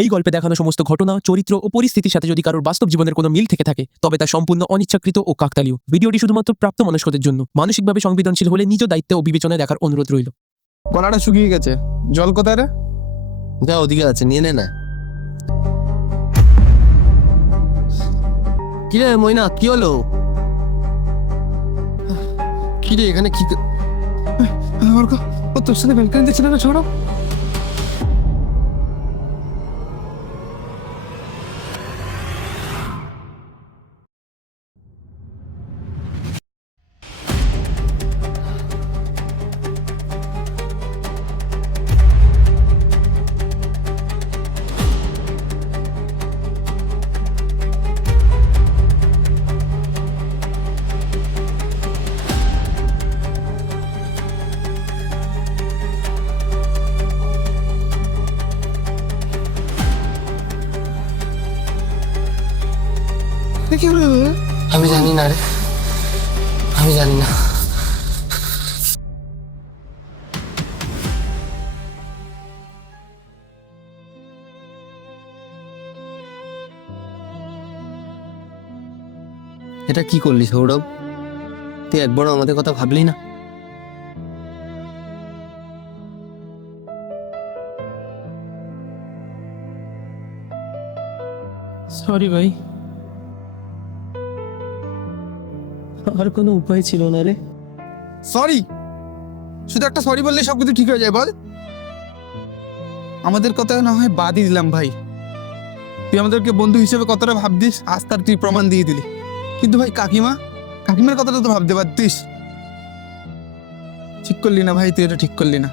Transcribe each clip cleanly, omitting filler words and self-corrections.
এই গল্পে দেখানো সমস্ত ঘটনা, চরিত্র ও পরিস্থিতির সাথে যদি কারোর বাস্তব জীবনের কোনো মিল থেকে থাকে তবে তা সম্পূর্ণ অনিচ্ছাকৃত ও কাকতালীয়। ভিডিওটি শুধুমাত্র প্রাপ্তবয়স্কদের জন্য। মানসিকভাবে সংবেদনশীল হলে নিজ দায়িত্বে ও বিবেচনায় দেখার অনুরোধ রইল। গলাটা শুকিয়ে গেছে, জল কোথায় রে? যা ওদিকে আছে, নিয়ে নে না। কি রে মইনা, কি হলো? কি রে এখানে কি? ও তোর সাথে ব্যালকানি দিচ্ছে না, ছোড়ো। কি হলো? আমি জানি না রে, আমি জানি না। এটা কি করলি সৌরভ? তুই একবারও আমাদের কথা ভাবলি না? সরি ভাই, আর কোনো উপায় ছিল না রে। সরি, শুধু একটা সরি বললে সবকিছু ঠিক হয়ে যায় বল? আমাদের কথা না হয় বাদই দিলাম ভাই, তুই আমাদেরকে বন্ধু হিসেবে কতটা ভাবতিস, আজ তার তুই প্রমাণ দিয়ে দিলি। কিন্তু ভাই কাকিমার কথাটা তো ভাবতে পারতিস। ঠিক করলি না ভাই, তুই এটা ঠিক করলি না।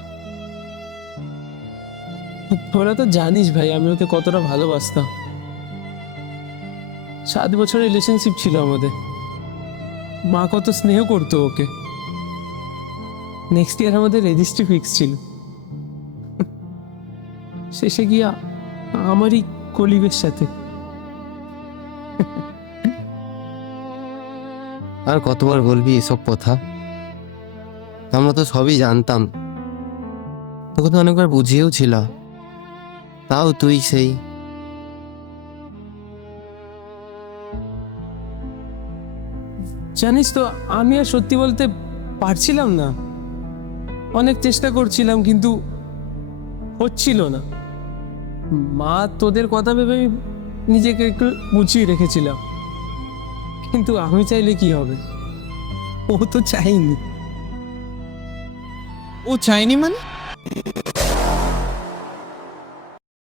তোরা তো জানিস ভাই আমি ওকে কতটা ভালোবাসতাম। 7 বছরের রিলেশনশিপ ছিল আমাদের। মা কত স্নেহ করতো ওকে। নেক্সট ইয়ার আমাদের রেজিস্ট্রি ফিক্স ছিল। শেষে গিয়া আমারই কলিগের সাথে। আর কতবার বলবি এসব কথা? আমরা তো সবই জানতাম, তোকে তো অনেকবার বুঝিয়েও ছিল, তাও তুই সেই। জানিস তো আমি আর সত্যি বলতে পারছিলাম না। অনেক চেষ্টা করছিলাম কিন্তু হচ্ছিল না। মা তোদের কথা ভেবে আমি নিজেকে একটু গুছিয়ে রেখেছিলাম, কিন্তু আমি চাইলে কি হবে? ও তো চাইনি। ও চাইনি মানে?